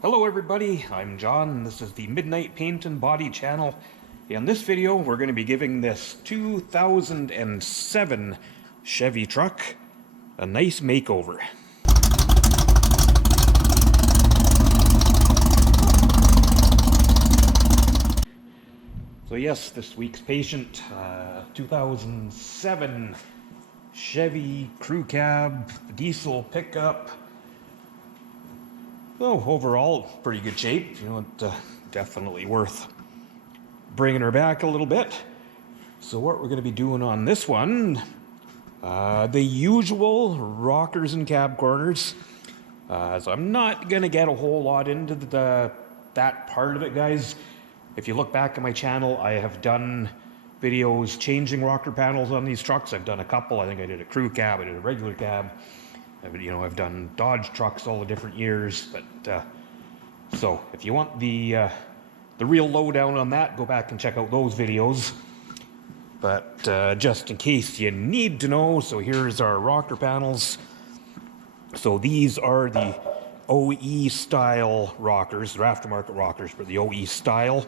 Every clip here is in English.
Hello everybody, I'm John and this is the Midnight Paint and Body channel. In this video we're going to be giving this 2007 Chevy truck a nice makeover. So yes, this week's patient, 2007 Chevy crew cab, diesel pickup. So overall, pretty good shape. You know, definitely worth bringing her back a little bit. So what we're going to be doing on this one, the usual rockers and cab corners. So I'm not going to get a whole lot into that part of it, guys. If you look back at my channel, I have done videos changing rocker panels on these trucks. I've done a couple. I think I did a crew cab, I did a regular cab. I've done Dodge trucks all the different years, but so if you want the real lowdown on that, go back and check out those videos. But just in case you need to know, so here's our rocker panels. So these are the OE style rockers. They're aftermarket rockers, but the OE style.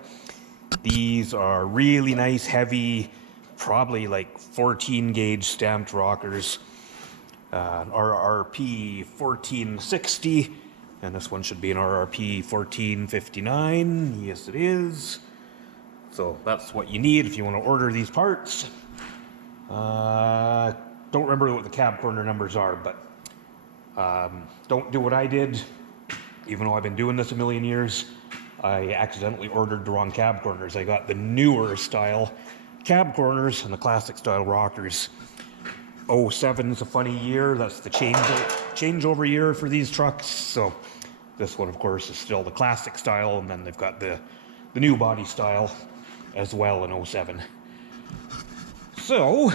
These are really nice, heavy, probably like 14 gauge stamped rockers. RRP 1460, and this one should be an RRP 1459. Yes, it is. So that's what you need if you want to order these parts. Don't remember what the cab corner numbers are, but don't do what I did. Even though I've been doing this a million years, I accidentally ordered the wrong cab corners. I got the newer style cab corners and the classic style rockers. 07 is a funny year. That's the changeover year for these trucks. So this one, of course, is still the classic style, and then they've got the new body style as well in 07. So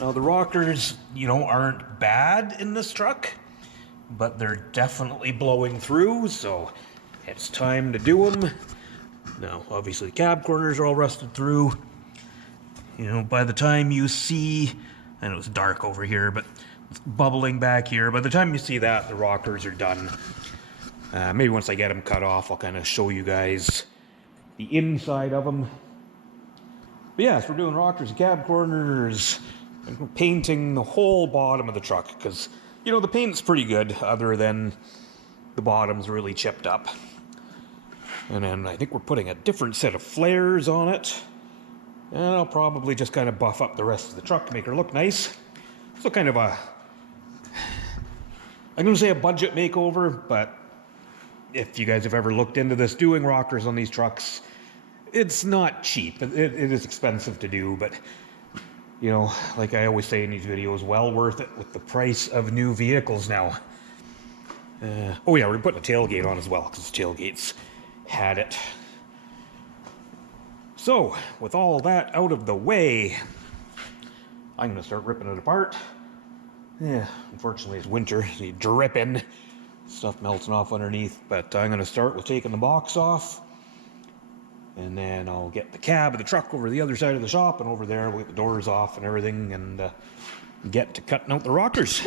now the rockers, aren't bad in this truck, but they're definitely blowing through, so it's time to do them. Now, obviously, the cab corners are all rusted through. By the time you see, I know it's dark over here, but it's bubbling back here. By the time you see that, the rockers are done. Maybe once I get them cut off, I'll kind of show you guys the inside of them. But yes, we're doing rockers and cab corners. And we're painting the whole bottom of the truck because, the paint's pretty good, other than the bottom's really chipped up. And then I think we're putting a different set of flares on it. And I'll probably just kind of buff up the rest of the truck to make her look nice. So kind of I'm going to say a budget makeover, but if you guys have ever looked into this, doing rockers on these trucks, it's not cheap. It is expensive to do, but, like I always say in these videos, well worth it with the price of new vehicles now. Oh yeah, we're putting a tailgate on as well, because the tailgates had it. So, with all that out of the way, I'm going to start ripping it apart. Yeah, unfortunately it's winter, so you dripping, stuff melting off underneath, but I'm going to start with taking the box off, and then I'll get the cab of the truck over the other side of the shop, and over there we'll get the doors off and everything, and get to cutting out the rockers.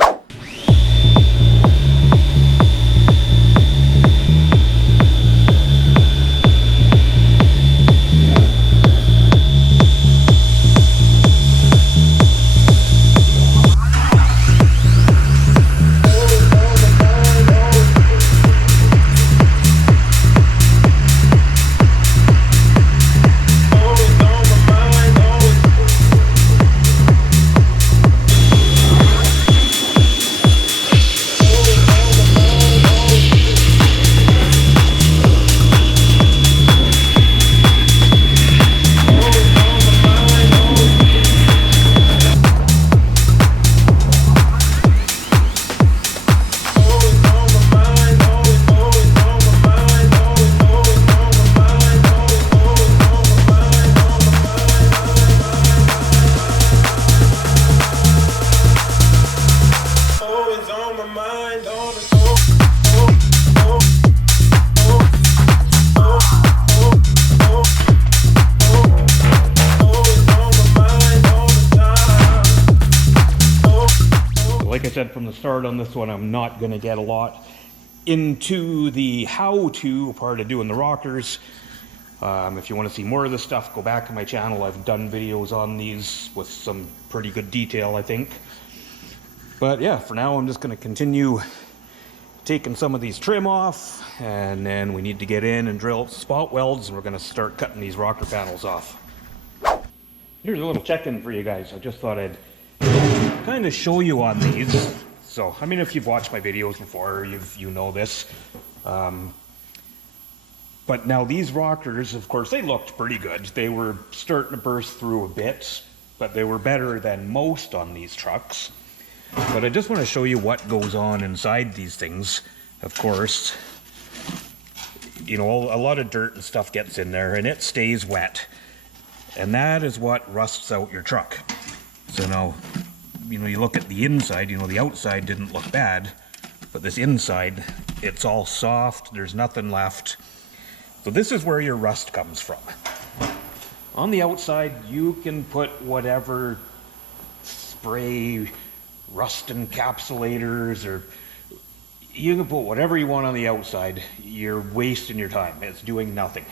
Like I said from the start on this one, I'm not going to get a lot into the how-to part of doing the rockers. If you want to see more of this stuff, go back to my channel. I've done videos on these with some pretty good detail, I think. But yeah, for now I'm just going to continue taking some of these trim off, and then we need to get in and drill spot welds, and we're going to start cutting these rocker panels off. Here's a little check-in for you guys. I just thought I'd kind of show you on these. So, I mean, if you've watched my videos before, you know this. But now these rockers, of course, they looked pretty good. They were starting to burst through a bit, but they were better than most on these trucks. But I just want to show you what goes on inside these things. Of course, you know, a lot of dirt and stuff gets in there and it stays wet. And that is what rusts out your truck. So now, you know, you look at the inside, you know, the outside didn't look bad, but this inside, it's all soft, there's nothing left. So this is where your rust comes from. On the outside, you can put whatever spray, rust encapsulators, or you can put whatever you want on the outside. You're wasting your time. It's doing nothing,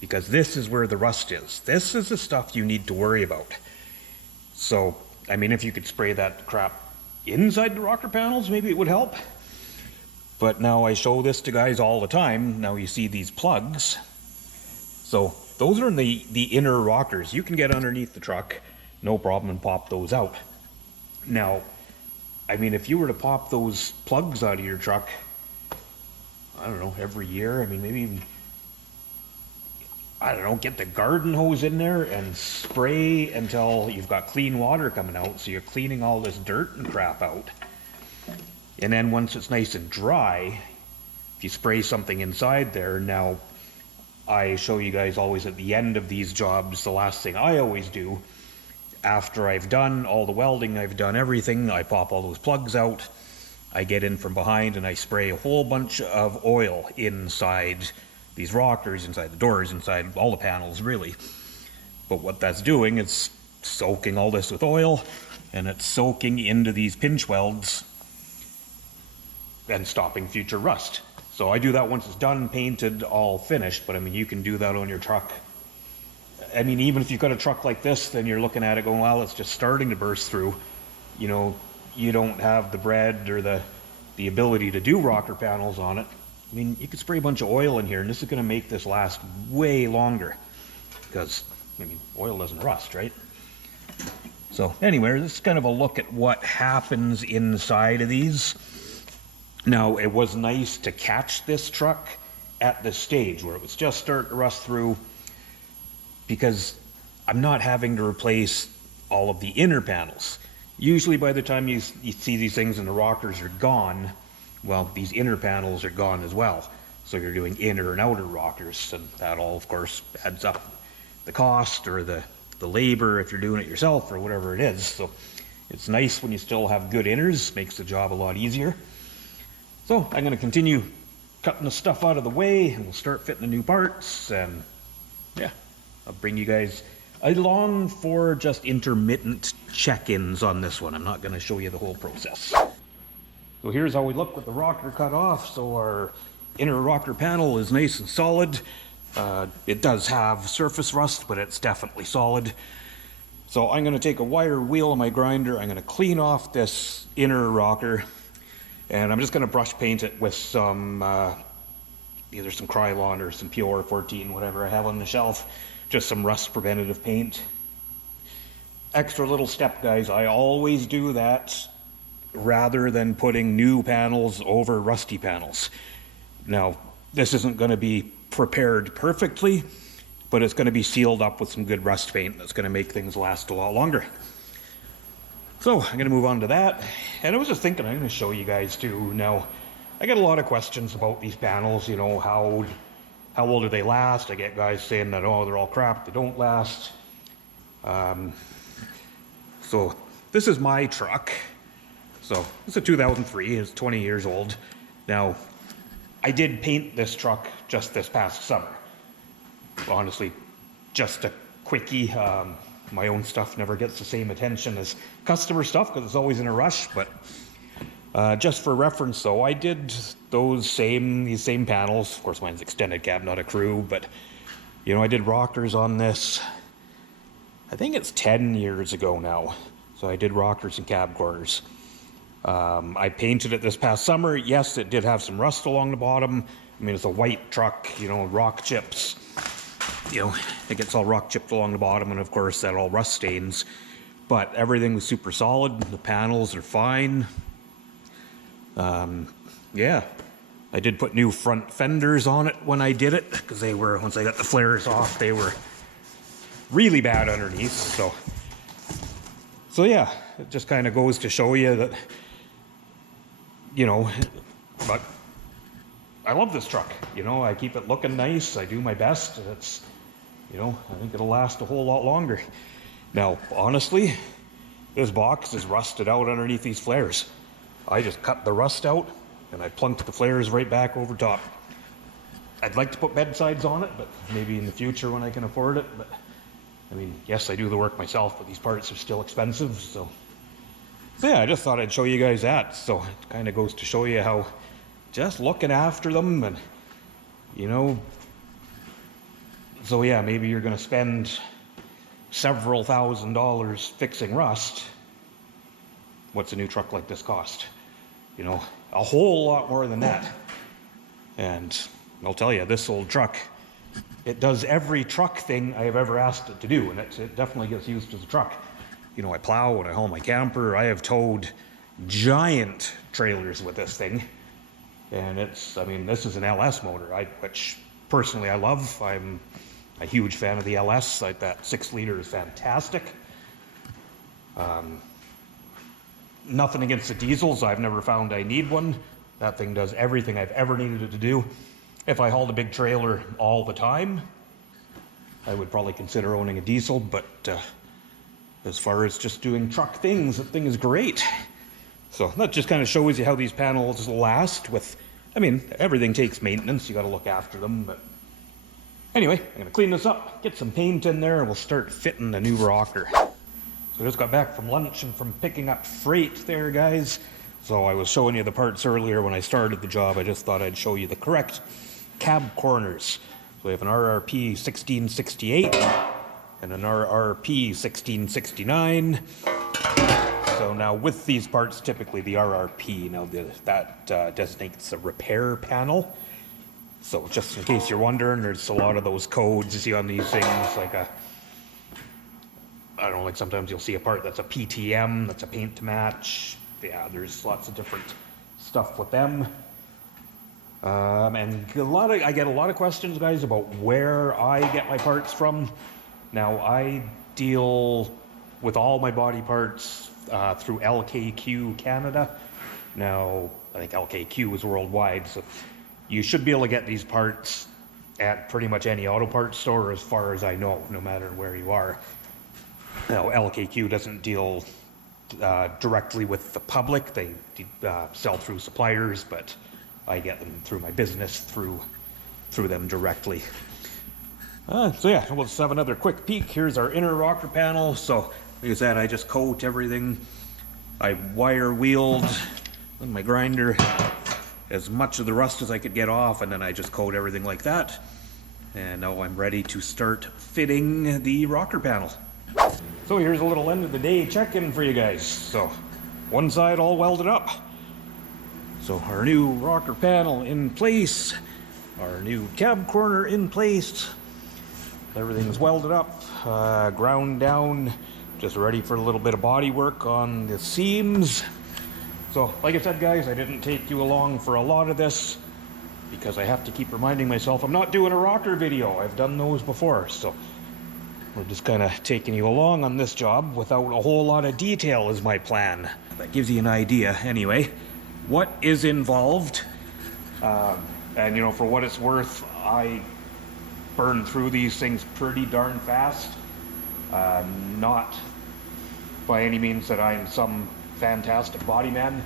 because this is where the rust is. This is the stuff you need to worry about. So, I mean, if you could spray that crap inside the rocker panels, maybe it would help. But now I show this to guys all the time. Now you see these plugs. So those are in the inner rockers. You can get underneath the truck, no problem, and pop those out. Now, I mean, if you were to pop those plugs out of your truck, I don't know, every year, I mean, maybe even, I don't know, get the garden hose in there and spray until you've got clean water coming out, so you're cleaning all this dirt and crap out. And then once it's nice and dry, if you spray something inside there, now I show you guys always at the end of these jobs, the last thing I always do, after I've done all the welding, I've done everything, I pop all those plugs out, I get in from behind and I spray a whole bunch of oil inside these rockers, inside the doors, inside all the panels really. But what that's doing is soaking all this with oil, and it's soaking into these pinch welds and stopping future rust. So I do that once it's done, painted, all finished, but I mean, you can do that on your truck. I mean, even if you've got a truck like this, then you're looking at it going, well, it's just starting to burst through. You know, you don't have the bread or the ability to do rocker panels on it. I mean, you could spray a bunch of oil in here, and this is gonna make this last way longer, because, I mean, oil doesn't rust, right? So anyway, this is kind of a look at what happens inside of these. Now, it was nice to catch this truck at this stage where it was just starting to rust through, because I'm not having to replace all of the inner panels. Usually by the time you see these things and the rockers are gone, well, these inner panels are gone as well. So you're doing inner and outer rockers, and that all, of course, adds up the cost or the labor if you're doing it yourself or whatever it is. So it's nice when you still have good inners, makes the job a lot easier. So I'm going to continue cutting the stuff out of the way, and we'll start fitting the new parts, and yeah, I'll bring you guys along for just intermittent check-ins on this one. I'm not going to show you the whole process. So here's how we look with the rocker cut off. So our inner rocker panel is nice and solid. It does have surface rust, but it's definitely solid. So I'm going to take a wire wheel on my grinder. I'm going to clean off this inner rocker, and I'm just going to brush paint it with some either some Krylon or some Pure 14, whatever I have on the shelf. Just some rust preventative paint. Extra little step, guys. I always do that rather than putting new panels over rusty panels. Now, this isn't going to be prepared perfectly, but it's going to be sealed up with some good rust paint that's going to make things last a lot longer. So I'm going to move on to that. And I was just thinking I'm going to show you guys too. Now, I get a lot of questions about these panels, you know, how old do they last? I get guys saying that, oh, they're all crap, they don't last. So this is my truck. So it's a 2003, it's 20 years old. Now, I did paint this truck just this past summer. Honestly, just a quickie. My own stuff never gets the same attention as customer stuff because it's always in a rush, but Just for reference though, I did these same panels. Of course mine's extended cab, not a crew, but you know, I did rockers on this, I think it's 10 years ago now. So I did rockers and cab corners. I painted it this past summer. Yes, it did have some rust along the bottom. I mean, it's a white truck, you know, rock chips. You know, it gets all rock chipped along the bottom, and of course that all rust stains. But everything was super solid. The panels are fine. Yeah, I did put new front fenders on it when I did it, because they were, once I got the flares off, they were really bad underneath. So yeah, it just kind of goes to show you that, you know, but I love this truck. You know, I keep it looking nice. I do my best. It's, you know, I think it'll last a whole lot longer. Now, honestly, this box is rusted out underneath these flares. I just cut the rust out and I plunked the flares right back over top. I'd like to put bedsides on it, but maybe in the future when I can afford it. But I mean, yes, I do the work myself, but these parts are still expensive. So yeah, I just thought I'd show you guys that. So it kind of goes to show you how just looking after them, and you know, so yeah, maybe you're going to spend several $1,000s fixing rust. What's a new truck like this cost? You know, a whole lot more than that. And I'll tell you, this old truck, it does every truck thing I have ever asked it to do, and it definitely gets used as a truck. You know, I plow and I haul my camper. I have towed giant trailers with this thing. And it's, I mean, this is an LS motor, which personally I love. I'm a huge fan of the LS. Like, that 6-liter is fantastic. Nothing against the diesels. I've never found I need one. That thing does everything I've ever needed it to do. If I hauled a big trailer all the time, I would probably consider owning a diesel, but as far as just doing truck things, that thing is great. So that just kind of shows you how these panels last with, I mean, everything takes maintenance. You got to look after them, but anyway, I'm going to clean this up, get some paint in there, and we'll start fitting the new rocker. So I just got back from lunch and from picking up freight there, guys. So I was showing you the parts earlier when I started the job. I just thought I'd show you the correct cab corners. So we have an RRP 1668 and an RRP 1669. So now with these parts, typically the RRP, now that designates a repair panel. So just in case you're wondering, there's a lot of those codes you see on these things, like I don't know, like sometimes you'll see a part that's a PTM, that's a paint to match. Yeah, there's lots of different stuff with them. And I get a lot of questions, guys, about where I get my parts from. Now, I deal with all my body parts through LKQ Canada. Now, I think LKQ is worldwide, so you should be able to get these parts at pretty much any auto parts store, as far as I know, no matter where you are. Now, LKQ doesn't deal directly with the public. They sell through suppliers, but I get them through my business through them directly. So yeah, let's have another quick peek. Here's our inner rocker panel. So like I said, I just coat everything. I wire wheeled with my grinder as much of the rust as I could get off, and then I just coat everything like that. And now I'm ready to start fitting the rocker panel. So here's a little end of the day check-in for you guys. So one side all welded up. So our new rocker panel in place, our new cab corner in place. Everything's welded up, ground down, just ready for a little bit of body work on the seams. So like I said, guys, I didn't take you along for a lot of this because I have to keep reminding myself I'm not doing a rocker video. I've done those before, so we're just kind of taking you along on this job without a whole lot of detail is my plan. That gives you an idea anyway what is involved. And you know, for what it's worth, I burn through these things pretty darn fast. Not by any means that I'm some fantastic body man,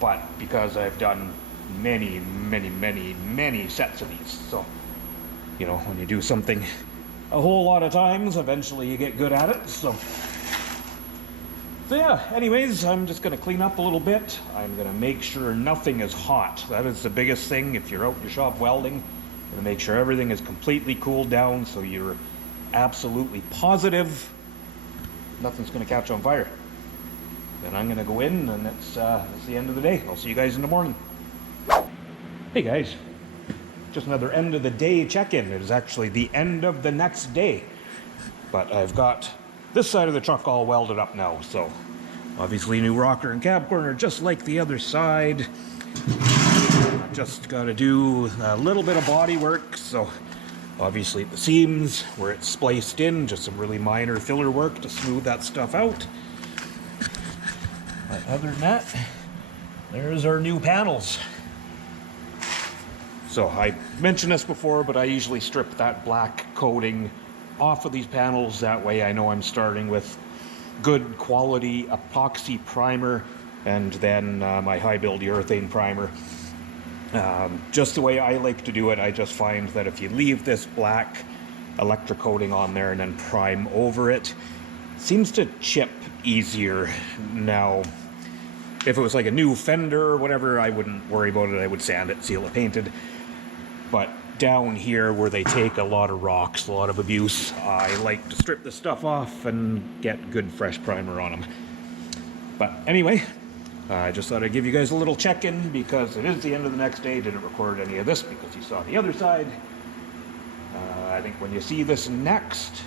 but because I've done many sets of these. So, you know, when you do something a whole lot of times, eventually you get good at it. So So yeah, anyways, I'm just gonna clean up a little bit. I'm gonna make sure nothing is hot. That is the biggest thing if you're out in your shop welding. Gonna make sure everything is completely cooled down so you're absolutely positive nothing's gonna catch on fire. Then I'm gonna go in and it's the end of the day. I'll see you guys in the morning. Hey guys, just another end of the day check-in. It is actually the end of the next day. But I've got this side of the truck all welded up now, so obviously new rocker and cab corner just like the other side. Just got to do a little bit of body work, so obviously the seams where it's spliced in, just some really minor filler work to smooth that stuff out. But other than that, there's our new panels. So I mentioned this before, but I usually strip that black coating off of these panels. That way I know I'm starting with good quality epoxy primer and then my high build urethane primer. Just the way I like to do it, I just find that if you leave this black electrocoating on there and then prime over it, it seems to chip easier. Now, if it was like a new fender or whatever, I wouldn't worry about it. I would sand it, seal it, paint it. But down here where they take a lot of rocks, a lot of abuse, I like to strip this stuff off and get good fresh primer on them. But anyway, I just thought I'd give you guys a little check-in because it is the end of the next day. Didn't record any of this because you saw the other side. I think when you see this next,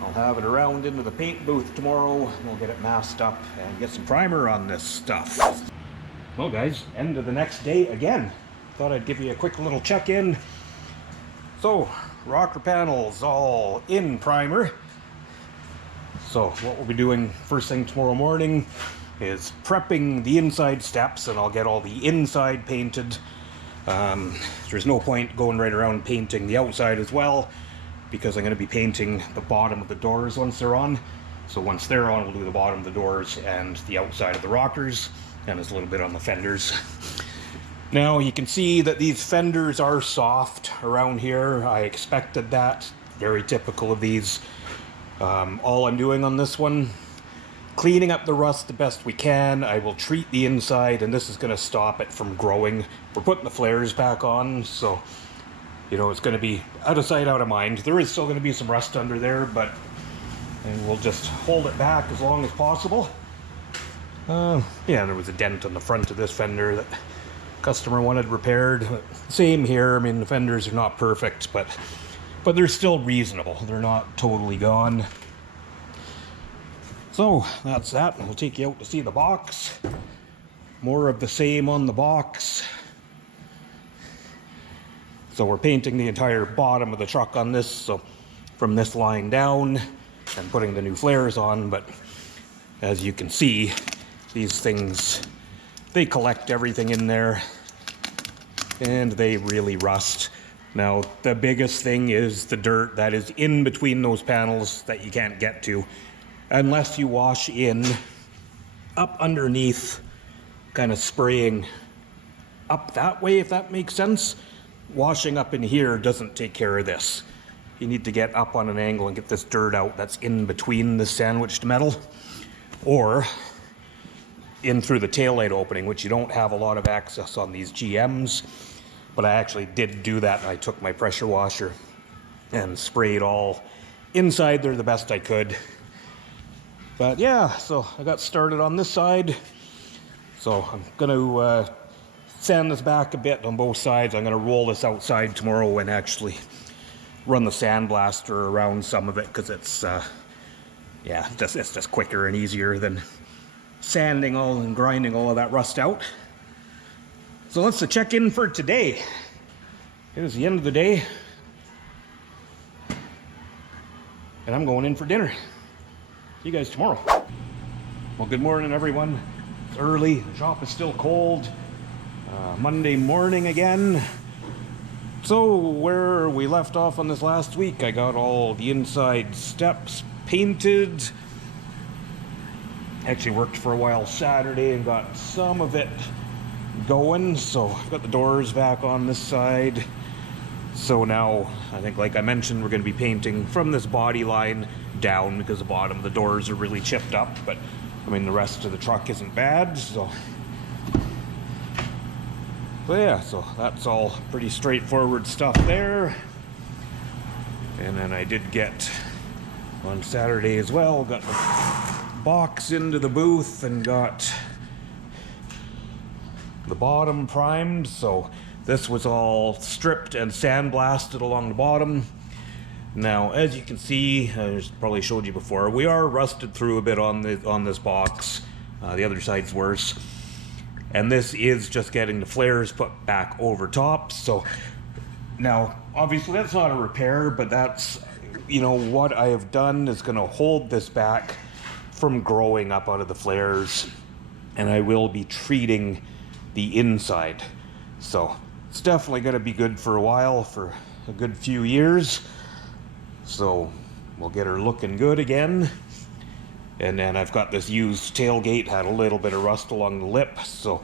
I'll have it around into the paint booth tomorrow. We'll get it masked up and get some primer on this stuff. Well guys, end of the next day again. Thought I'd give you a quick little check-in. So, rocker panels all in primer. So what we'll be doing first thing tomorrow morning is prepping the inside steps, and I'll get all the inside painted. There's no point going right around painting the outside as well, because I'm going to be painting the bottom of the doors once they're on. So once they're on, we'll do the bottom of the doors and the outside of the rockers, and there's a little bit on the fenders. Now you can see that these fenders are soft around here. I expected that. Very typical of these. All I'm doing on this one, cleaning up the rust the best we can. I will treat the inside, and this is going to stop it from growing. We're putting the flares back on, so you know it's going to be out of sight, out of mind. There is still going to be some rust under there, but and we'll just hold it back as long as possible. Yeah, there was a dent on the front of this fender that customer wanted repaired. Same here. I mean, the fenders are not perfect, but they're still reasonable. They're not totally gone. So that's that. We'll take you out to see the box. More of the same on the box. So we're painting the entire bottom of the truck on this, so from this line down, and putting the new flares on. But as you can see, these things, they collect everything in there and they really rust. Now, the biggest thing is the dirt that is in between those panels that you can't get to unless you wash in up underneath, kind of spraying up that way, if that makes sense. Washing up in here doesn't take care of this. You need to get up on an angle and get this dirt out that's in between the sandwiched metal, or in through the taillight opening, which you don't have a lot of access on these GMs, but I actually did do that. I took my pressure washer and sprayed all inside there the best I could. But yeah, so I got started on this side. So I'm gonna sand this back a bit on both sides. I'm gonna roll this outside tomorrow and actually run the sandblaster around some of it, because it's yeah, it's just quicker and easier than sanding all and grinding all of that rust out. So that's the check-in for today. It is the end of the day, and I'm going in for dinner. See you guys tomorrow. Well, good morning, everyone. It's early. The shop is still cold. Monday morning again. So where we left off on this last week, I got all the inside steps painted. Actually worked for a while Saturday and got some of it going. So I've got the doors back on this side. So now, I think like I mentioned, we're going to be painting from this body line down because the bottom of the doors are really chipped up. But I mean, the rest of the truck isn't bad, so yeah, so that's all pretty straightforward stuff there. And then I did get on Saturday as well, got the box into the booth and got the bottom primed. So this was all stripped and sandblasted along the bottom. Now, as you can see, I probably showed you before, we are rusted through a bit on this box. The other side's worse. And this is just getting the flares put back over top. So now, obviously that's not a repair, but that's, you know, what I have done is going to hold this back from growing up out of the flares. And I will be treating the inside. So it's definitely going to be good for a while, for a good few years. So we'll get her looking good again. And then I've got this used tailgate, had a little bit of rust along the lip, so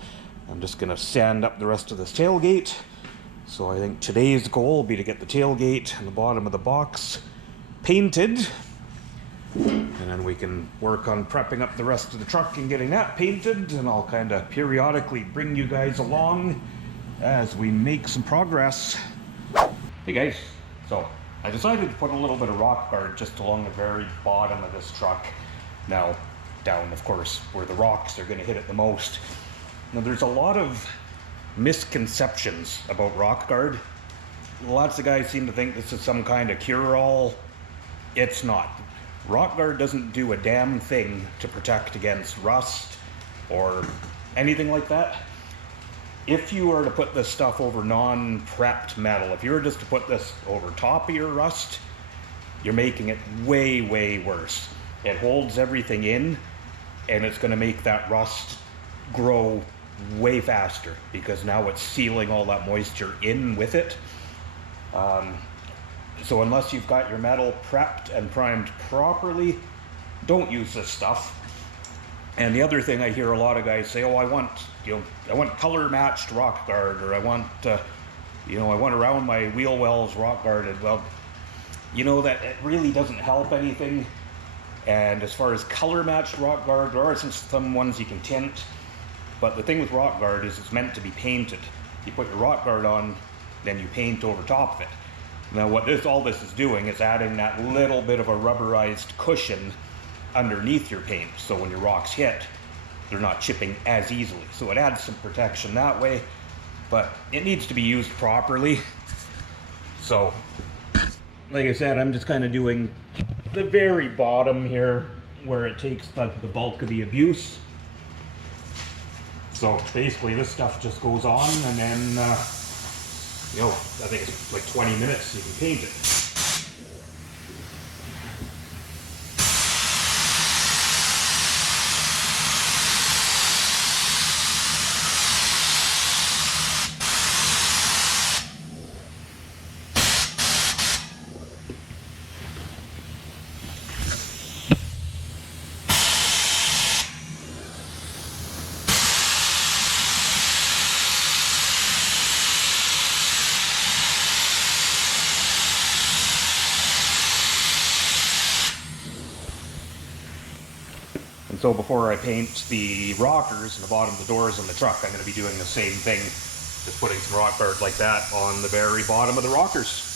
I'm just going to sand up the rest of this tailgate. So I think today's goal will be to get the tailgate and the bottom of the box painted. And then we can work on prepping up the rest of the truck and getting that painted, and I'll kind of periodically bring you guys along as we make some progress. Hey guys, so I decided to put a little bit of rock guard just along the very bottom of this truck. Now, down, of course, where the rocks are going to hit it the most. Now, there's a lot of misconceptions about rock guard. Lots of guys seem to think this is some kind of cure-all. It's not. Rock guard doesn't do a damn thing to protect against rust or anything like that. If you were to put this stuff over non-prepped metal, if you were just to put this over top of your rust, you're making it way, way worse. It holds everything in, and it's going to make that rust grow way faster because now it's sealing all that moisture in with it. So unless you've got your metal prepped and primed properly, don't use this stuff. And the other thing I hear a lot of guys say, oh, I want color matched rock guard, or I want around my wheel wells rock guarded. Well, you know that it really doesn't help anything. And as far as color matched rock guard, there are some ones you can tint, but the thing with rock guard is it's meant to be painted. You put your rock guard on, then you paint over top of it. Now what all this is doing is adding that little bit of a rubberized cushion underneath your paint, so when your rocks hit, they're not chipping as easily. So it adds some protection that way, but it needs to be used properly. So, like I said, I'm just kind of doing the very bottom here where it takes the bulk of the abuse. So basically this stuff just goes on, and then I think it's like 20 minutes you can paint it. So before I paint the rockers and the bottom of the doors on the truck, I'm going to be doing the same thing, just putting some rock guard like that on the very bottom of the rockers.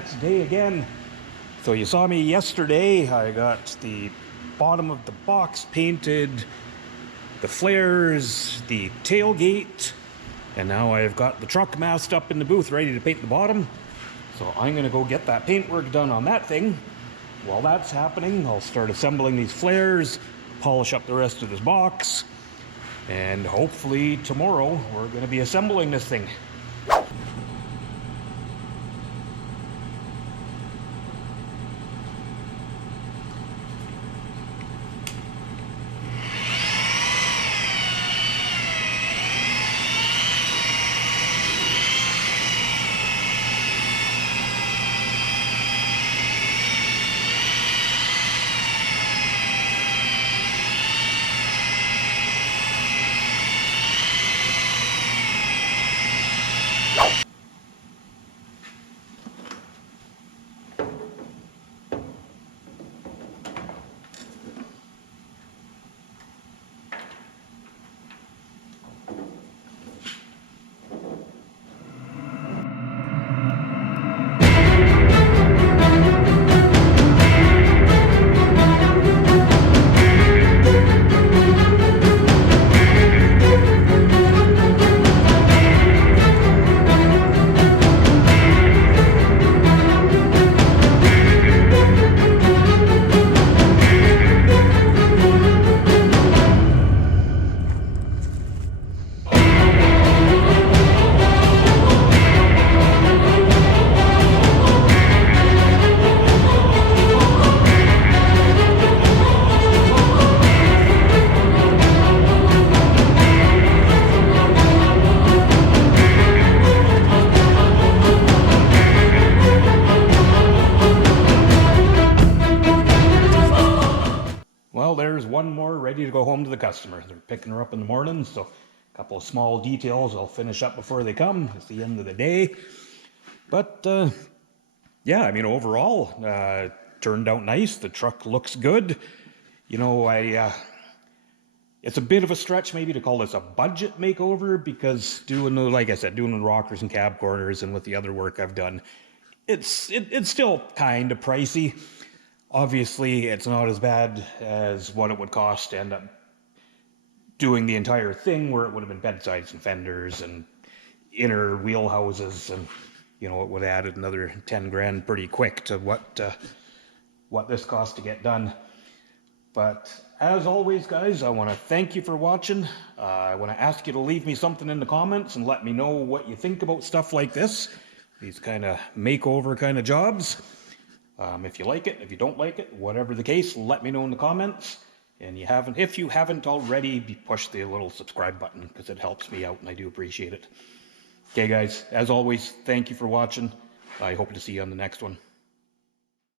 Duramax day again. So you saw me yesterday. I got the bottom of the box painted, the flares, the tailgate, and now I've got the truck masked up in the booth ready to paint the bottom. So I'm gonna go get that paintwork done on that thing. While that's happening, I'll start assembling these flares, polish up the rest of this box, and hopefully tomorrow we're gonna be assembling this thing. Well, there's one more ready to go home to the customer. They're picking her up in the morning, so a couple of small details I'll finish up before they come. It's the end of the day. But, yeah, I mean, overall, turned out nice. The truck looks good. You know, it's a bit of a stretch maybe to call this a budget makeover because like I said, doing the rockers and cab corners and with the other work I've done, it's still kind of pricey. Obviously, it's not as bad as what it would cost to end up doing the entire thing, where it would have been bedsides and fenders and inner wheel houses, and you know, it would have added another 10 grand pretty quick to what this cost to get done. But as always, guys, I want to thank you for watching. I want to ask you to leave me something in the comments and let me know what you think about stuff like this, these kind of makeover kind of jobs. If you like it, if you don't like it, whatever the case, let me know in the comments. And if you haven't already, push the little subscribe button because it helps me out and I do appreciate it. Okay, guys, as always, thank you for watching. I hope to see you on the next one.